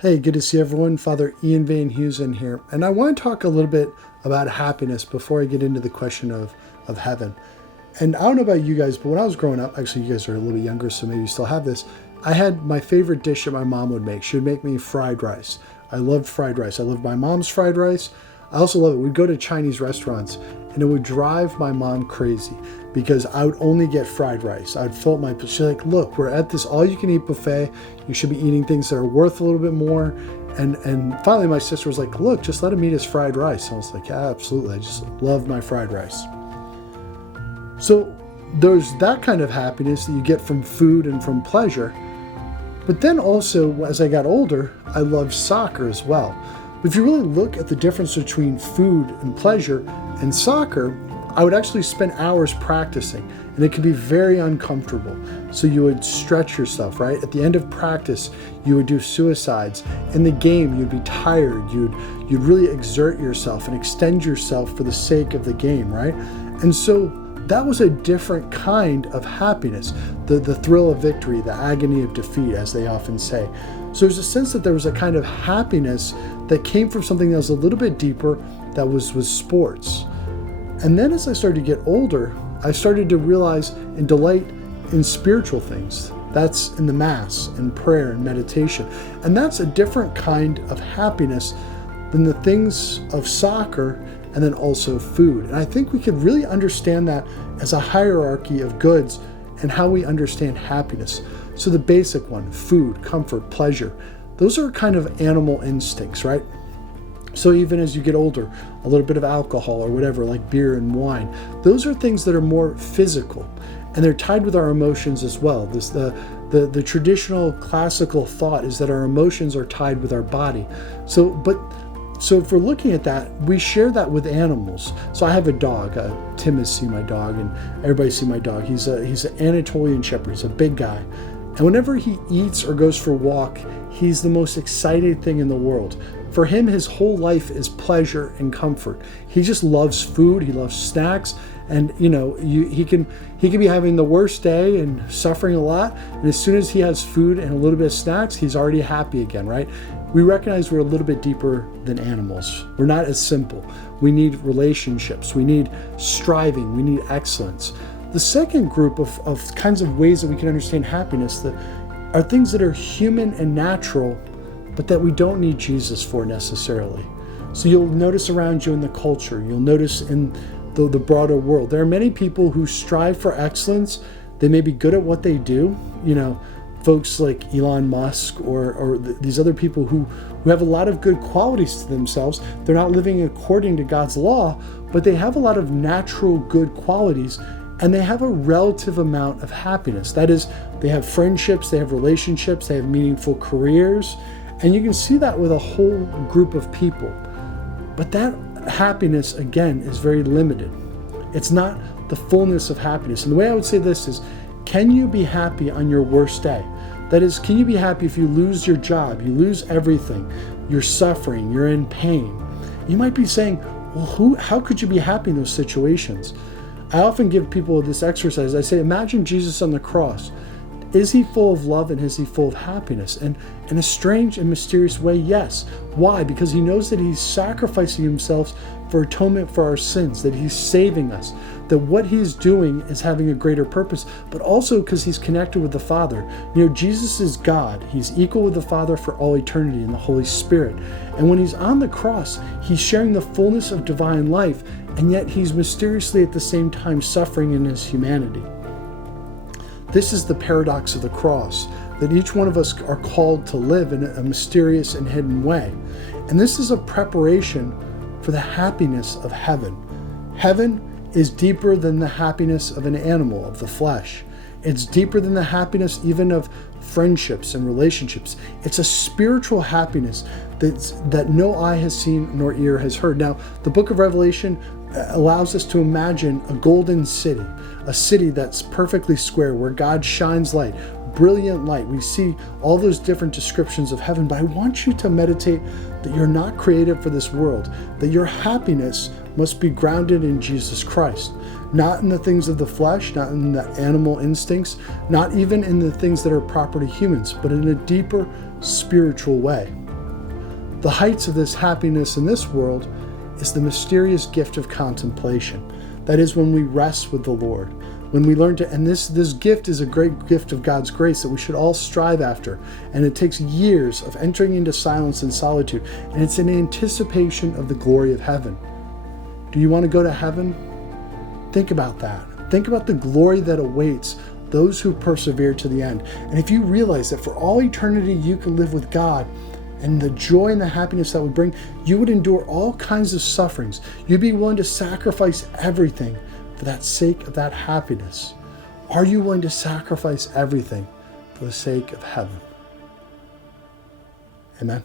Hey, good to see everyone. Father Ian VanHeusen here. And I want to talk a little bit about happiness before I get into the question of heaven. And I don't know about you guys, but when I was growing up, actually you guys are a little bit younger, so maybe you still have this. I had my favorite dish that my mom would make. She would make me fried rice. I loved fried rice. I loved my mom's fried rice. I also love it. We'd go to Chinese restaurants and it would drive my mom crazy because I would only get fried rice. I would fill up my, she's like, look, we're at this all-you-can-eat buffet. You should be eating things that are worth a little bit more. And finally my sister was like, look, just let him eat his fried rice. And I was like, yeah, absolutely. I just love my fried rice. So there's that kind of happiness that you get from food and from pleasure. But then also, as I got older, I loved soccer as well. But if you really look at the difference between food and pleasure and soccer, I would actually spend hours practicing, and it could be very uncomfortable. So you would stretch yourself, right? At the end of practice, you would do suicides. In the game, you'd be tired. You'd really exert yourself and extend yourself for the sake of the game, right? And so that was a different kind of happiness, the thrill of victory, the agony of defeat, as they often say. So there's a sense that there was a kind of happiness that came from something that was a little bit deeper, that was sports. And then as I started to get older, I started to realize and delight in spiritual things. That's in the Mass and prayer and meditation. And that's a different kind of happiness than the things of soccer and then also food. And I think we could really understand that as a hierarchy of goods and how we understand happiness. So the basic one, food, comfort, pleasure, those are kind of animal instincts, right? So even as you get older, a little bit of alcohol or whatever, like beer and wine, those are things that are more physical, and they're tied with our emotions as well. The traditional classical thought is that our emotions are tied with our body. So if we're looking at that, we share that with animals. So I have a dog. Tim has seen my dog, and everybody's seen my dog. He's an Anatolian Shepherd. He's a big guy. And whenever he eats or goes for a walk, he's the most excited thing in the world. For him, his whole life is pleasure and comfort. He just loves food. He loves snacks. And he can be having the worst day and suffering a lot. And as soon as he has food and a little bit of snacks, he's already happy again, right? We recognize we're a little bit deeper than animals. We're not as simple. We need relationships. We need striving. We need excellence. The second group of kinds of ways that we can understand happiness that are things that are human and natural, but that we don't need Jesus for necessarily. So you'll notice around you in the culture, you'll notice in the broader world, there are many people who strive for excellence. They may be good at what they do, folks like Elon Musk or these other people who have a lot of good qualities to themselves. They're not living according to God's law, but they have a lot of natural good qualities, and they have a relative amount of happiness. That is, they have friendships, they have relationships, they have meaningful careers, and you can see that with a whole group of people. But that happiness, again, is very limited. It's not the fullness of happiness. And the way I would say this is, can you be happy on your worst day? That is, can you be happy if you lose your job, you lose everything, you're suffering, you're in pain? You might be saying, well, how could you be happy in those situations? I often give people this exercise. I say, imagine Jesus on the cross. Is he full of love and is he full of happiness? And in a strange and mysterious way, yes. Why? Because he knows that he's sacrificing himself for atonement for our sins, that he's saving us, that what he's doing is having a greater purpose, but also because he's connected with the Father. Jesus is God. He's equal with the Father for all eternity in the Holy Spirit. And when he's on the cross, he's sharing the fullness of divine life, and yet he's mysteriously at the same time suffering in his humanity. This is the paradox of the cross, that each one of us are called to live in a mysterious and hidden way. And this is a preparation for the happiness of heaven. Heaven is deeper than the happiness of an animal, of the flesh. It's deeper than the happiness even of friendships and relationships. It's a spiritual happiness that no eye has seen nor ear has heard. Now, the book of Revelation allows us to imagine a golden city, a city that's perfectly square, where God shines light, brilliant light. We see all those different descriptions of heaven, but I want you to meditate that you're not created for this world, that your happiness must be grounded in Jesus Christ, not in the things of the flesh, not in the animal instincts, not even in the things that are proper to humans, but in a deeper spiritual way. The heights of this happiness in this world is the mysterious gift of contemplation. That is when we rest with the Lord. When we learn to, and this gift is a great gift of God's grace that we should all strive after. And it takes years of entering into silence and solitude. And it's in anticipation of the glory of heaven. Do you want to go to heaven? Think about that. Think about the glory that awaits those who persevere to the end. And if you realize that for all eternity you can live with God, and the joy and the happiness that would bring, you would endure all kinds of sufferings. You'd be willing to sacrifice everything for that sake of that happiness. Are you willing to sacrifice everything for the sake of heaven? Amen.